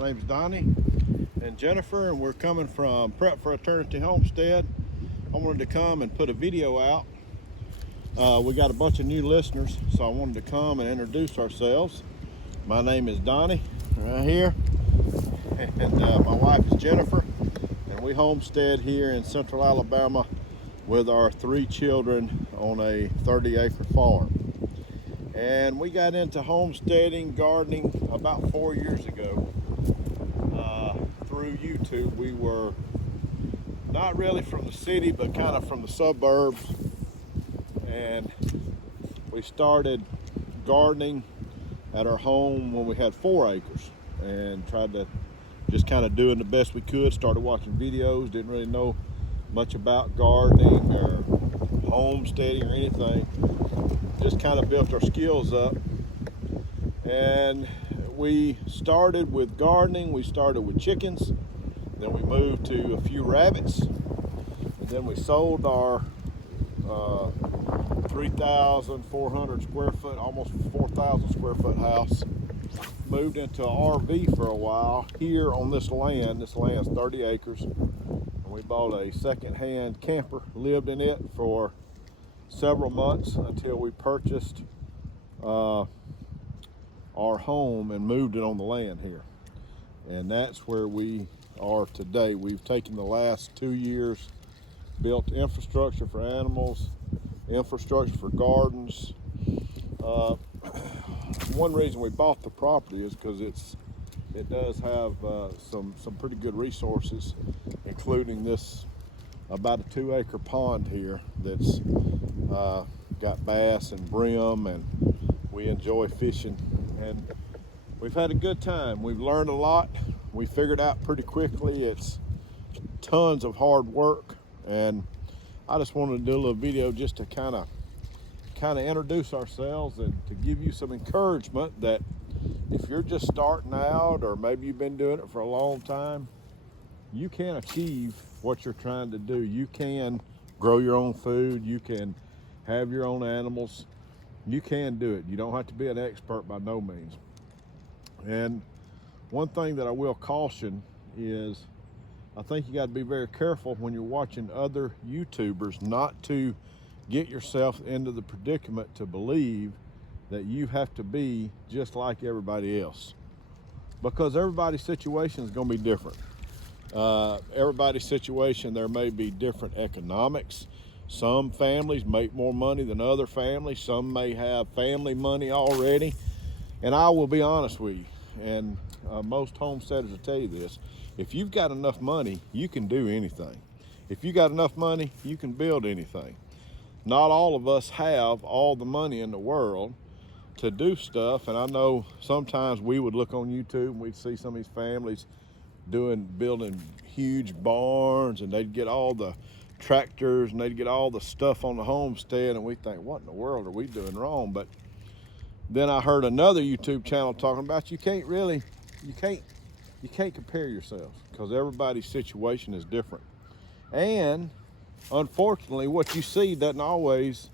My name's Donnie and Jennifer, and we're coming from Prep for Eternity Homestead. I wanted to come and put a video out. We got a bunch of new listeners, so I wanted to come and introduce ourselves. My name is Donnie, right here, and my wife is Jennifer, and we homestead here in central Alabama with our 3 children on a 30-acre farm. And we got into homesteading, gardening about 4 years ago through YouTube. We were not really from the city, but kind of from the suburbs. And we started gardening at our home when we had 4 acres and tried to just kind of doing the best we could. Started watching videos, didn't really know much about gardening or homesteading or anything. Just kind of built our skills up, and we started with gardening. We started with chickens, then we moved to a few rabbits, and then we sold our 3,400 square foot, almost 4,000 square foot house. Moved into an RV for a while here on this land. This land's 30 acres, and we bought a second-hand camper, lived in it for several months until we purchased our home and moved it on the land here. And that's where we are today. We've taken the last 2 years, built infrastructure for animals, infrastructure for gardens. One reason we bought the property is because it does have some pretty good resources, including this about a 2-acre pond here that's got bass and brim, and we enjoy fishing, and we've had a good time. We've learned a lot. We figured out pretty quickly it's tons of hard work, and I just wanted to do a little video just to kind of introduce ourselves and to give you some encouragement that if you're just starting out, or maybe you've been doing it for a long time, you can achieve what you're trying to do. You can grow your own food. You can have your own animals. You can do it. You don't have to be an expert by no means. And one thing that I will caution is I think you got to be very careful when you're watching other YouTubers not to get yourself into the predicament to believe that you have to be just like everybody else, because everybody's situation is going to be different. Everybody's situation, there may be different economics. Some families make more money than other families. Some may have family money already. And I will be honest with you, and most homesteaders will tell you this: if you've got enough money, you can do anything. If you got enough money, you can build anything. Not all of us have all the money in the world to do stuff, and I know sometimes we would look on YouTube and we'd see some of these families building huge barns, and they'd get all the tractors and they'd get all the stuff on the homestead, and we think, what in the world are we doing wrong? But then I heard another YouTube channel talking about you can't compare yourselves, because everybody's situation is different. And unfortunately, what you see doesn't always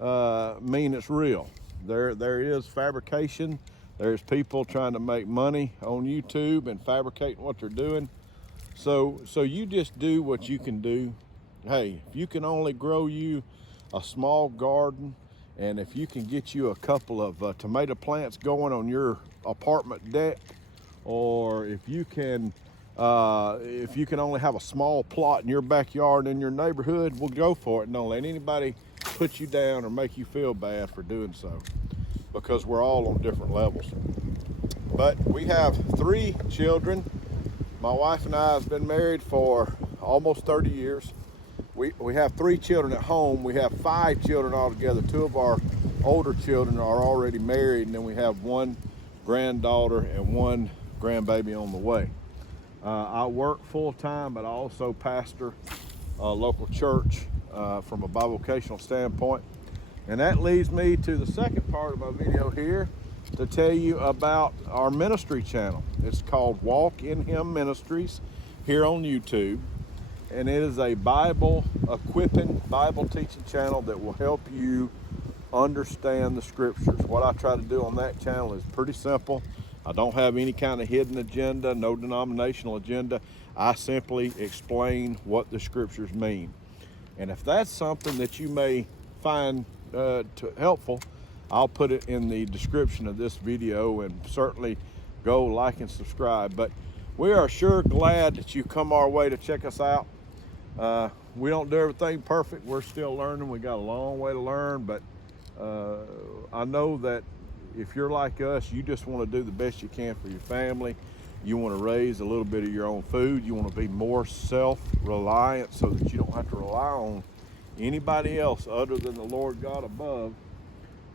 mean it's real. There is fabrication. There's people trying to make money on YouTube and fabricating what they're doing. So you just do what you can do. Hey, if you can only grow you a small garden, and if you can get you a couple of tomato plants going on your apartment deck, or if you can only have a small plot in your backyard in your neighborhood, we'll go for it. And don't let anybody put you down or make you feel bad for doing so, because we're all on different levels. But we have 3 children. My wife and I have been married for almost 30 years. We have 3 children at home. We have 5 children altogether. 2 of our older children are already married, and then we have 1 granddaughter and 1 grandbaby on the way. I work full-time, but I also pastor a local church from a bivocational standpoint. And that leads me to the second part of my video here, to tell you about our ministry channel. It's called Walk In Him Ministries here on YouTube. And it is a Bible equipping, Bible teaching channel that will help you understand the scriptures. What I try to do on that channel is pretty simple. I don't have any kind of hidden agenda, no denominational agenda. I simply explain what the scriptures mean. And if that's something that you may find helpful, I'll put it in the description of this video, and certainly go like and subscribe. But we are sure glad that you come our way to check us out. We don't do everything perfect. We're still learning. We got a long way to learn, but I know that if you're like us, you just want to do the best you can for your family. You want to raise a little bit of your own food. You want to be more self-reliant so that you don't have to rely on anybody else other than the Lord God above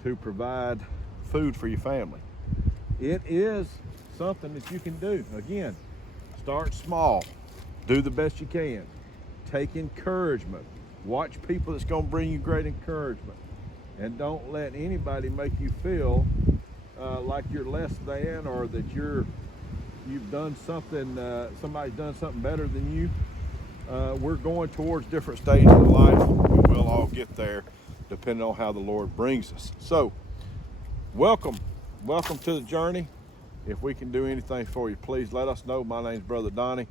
to provide food for your family. It is something that you can do. Again, start small. Do the best you can. Take encouragement. Watch people that's going to bring you great encouragement. And don't let anybody make you feel like you're less than, or that you've done something, somebody's done something better than you. We're going towards different stages of life, and we'll all get there depending on how the Lord brings us. So, welcome to the journey. If we can do anything for you, please let us know. My name's Brother Donnie.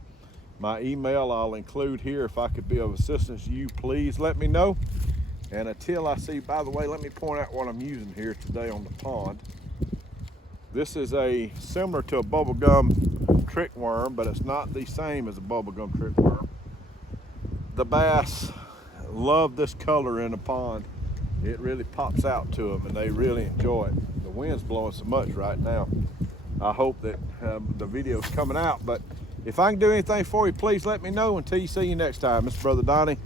My email I'll include here. If I could be of assistance to you, please let me know. And until I see, by the way, let me point out what I'm using here today on the pond. This is similar to a bubblegum trick worm, but it's not the same as a bubblegum trick worm. The bass love this color in the pond. It really pops out to them, and they really enjoy it. The wind's blowing so much right now. I hope that the video's coming out, but if I can do anything for you, please let me know. Until you see you next time, Mr. Brother Donnie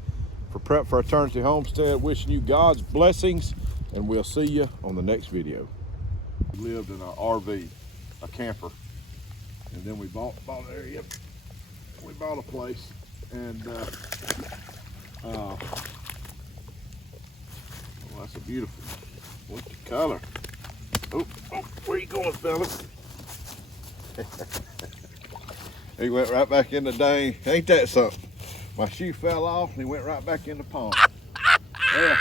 for Prep for Eternity Homestead, wishing you God's blessings, and we'll see you on the next video. We lived in an RV, a camper, and then we bought an area. We bought a place, and oh, that's a beautiful. Look at the color. Oh, where you going, fellas? He went right back in the dang. Ain't that something? My shoe fell off and he went right back in the pond. Yeah.